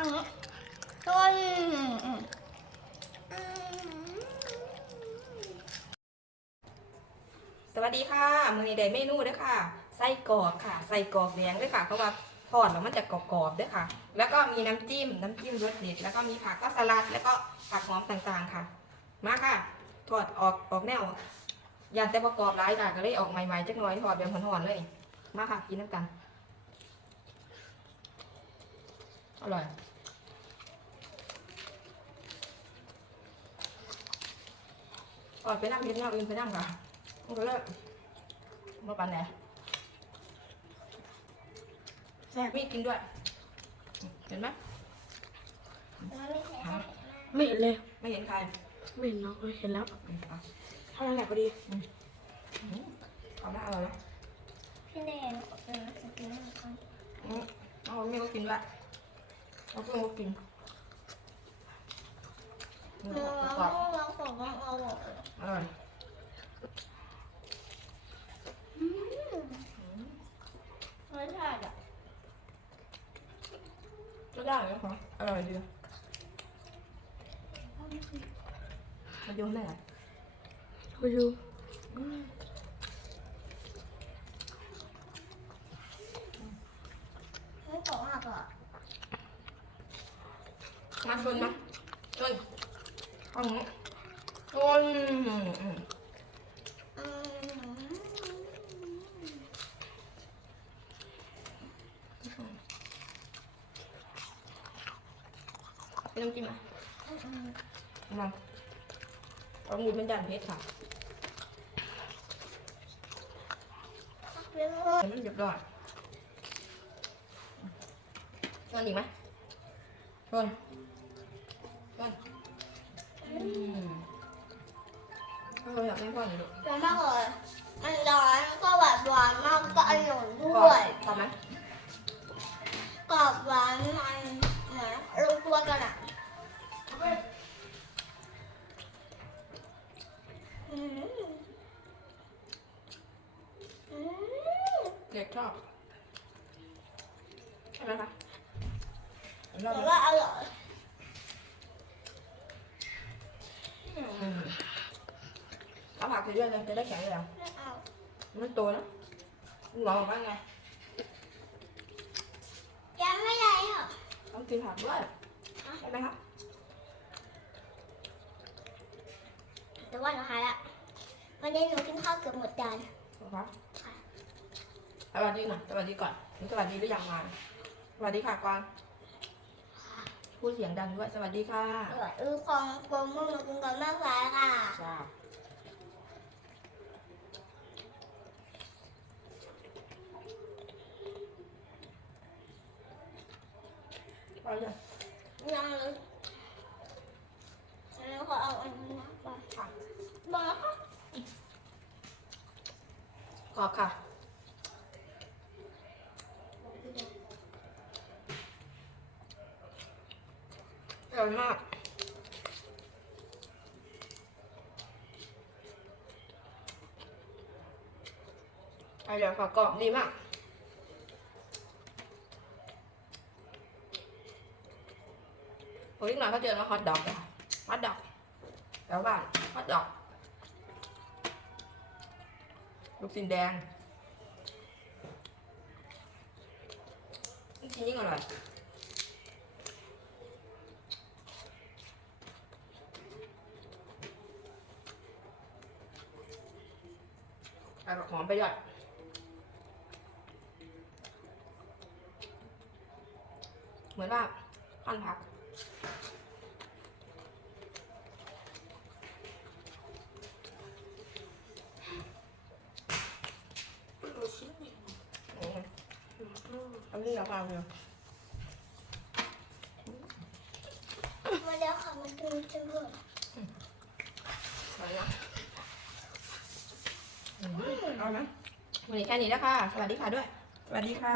อันนี้ต้นสวัสดีค่ะ มือนี้ได้เมนูด้วยค่ะ ไส้กรอกค่ะ ไส้กรอกแดงด้วยค่ะ เพราะว่าทอดแล้วมันจะกรอบๆด้วยค่ะ แล้วก็มีน้ำจิ้ม น้ำจิ้มรสเด็ด แล้วก็มีผักก็สลัด แล้วก็ผักหอมต่างๆค่ะ มาค่ะ ทอดออกออกแนวยานแต่ประกอบร้ายค่ะก็เลยออกใหม่ๆจักหน่อยทอดแบบหอนๆเลย มาค่ะ กินน้ำกัน อร่อย ทอดไปนั่งเฮ็ดแนวอื่นไปนั่งค่ะมันก็เลยมาปันไหนแซ่บมีกินด้วย เห็นไหมแล้วไม่ใช่ไม่เห็นเลยไม่เห็นใครไม่เห็นน้องเห็นแล้วอืมเอาเท่านั้นแหละพอดีเอาหน้าเอาเลยพี่เนนขอเป็นนักกินนะคะอืมเอาไม่ก็กินด้วยเอาเพื่อนก็กินอืมเรากรอบเราข อลองเอาหมดเลยอร่อยอืมรสชาติอะก็ได้นะคะอร่อยดีมาโยนได้เหรอไปดูไม่กรอบมากอะมาชนมาชนเอาหนูชนอืมอืมเป็น น้ำจิ้มอะมาเอาหมูเป็นจานเพชรค่ะเดี๋ยวมันเรียบร้อยชนอีกไหมชนชน เราอยากเล่นพ่อหน่อยลูกเปรี้ยวมากเลยมันร้อนก็แบบหวานมากก็อร่อยกรด้อบวยกรอบไหมกรอบหวานมันนะลงตัวกันอะอืมอืมเด็กชอบใช่ไหมคะเราแต่ว่าอร่อย เอาผักใส่ด้วยเลยจะได้แข็งแรงไม่เอามันโตนะหลอกบ้างไงยังไม่ได้เหรอต้องกินผักด้วยใช่ไหมครับแต่ว่าหนูหายละวันนี้หนูกินข้าวเกือบหมดจานครับสวัสดีหน่อยสวัสดีก่อนสวัสดีหรือยังมาสวัสดีค่ะก่อนพูดเสียงดังด้วย สวัสดีค่ะอร่อยอือของโปรโมทมากินก่อนแม่ฟ้าค่ะ จ้าไปเลยยังแล้วขอเอาอันนี้นะไปค่ะบอกนะคะขอบค่ะอร่อยมากอร่อยค่ะกรอบดีมาก โอ้ยหน่อยเขาเจอแล้วฮอตดอกอะฮอตดอกแถวบ้านฮอตดอก ลูกสินแดงจริงยิ่งอร่อยใส่หอมไปด้วยเหมือนว่าขั้นผัก อืมอันนี้ราคาเดียวมาแล้วค่ะมันจะมีจังเลยไปนะอืมเอาไหมวันนี้แค่นี้นะคะ สวัสดีค่ะด้วย สวัสดีค่ะ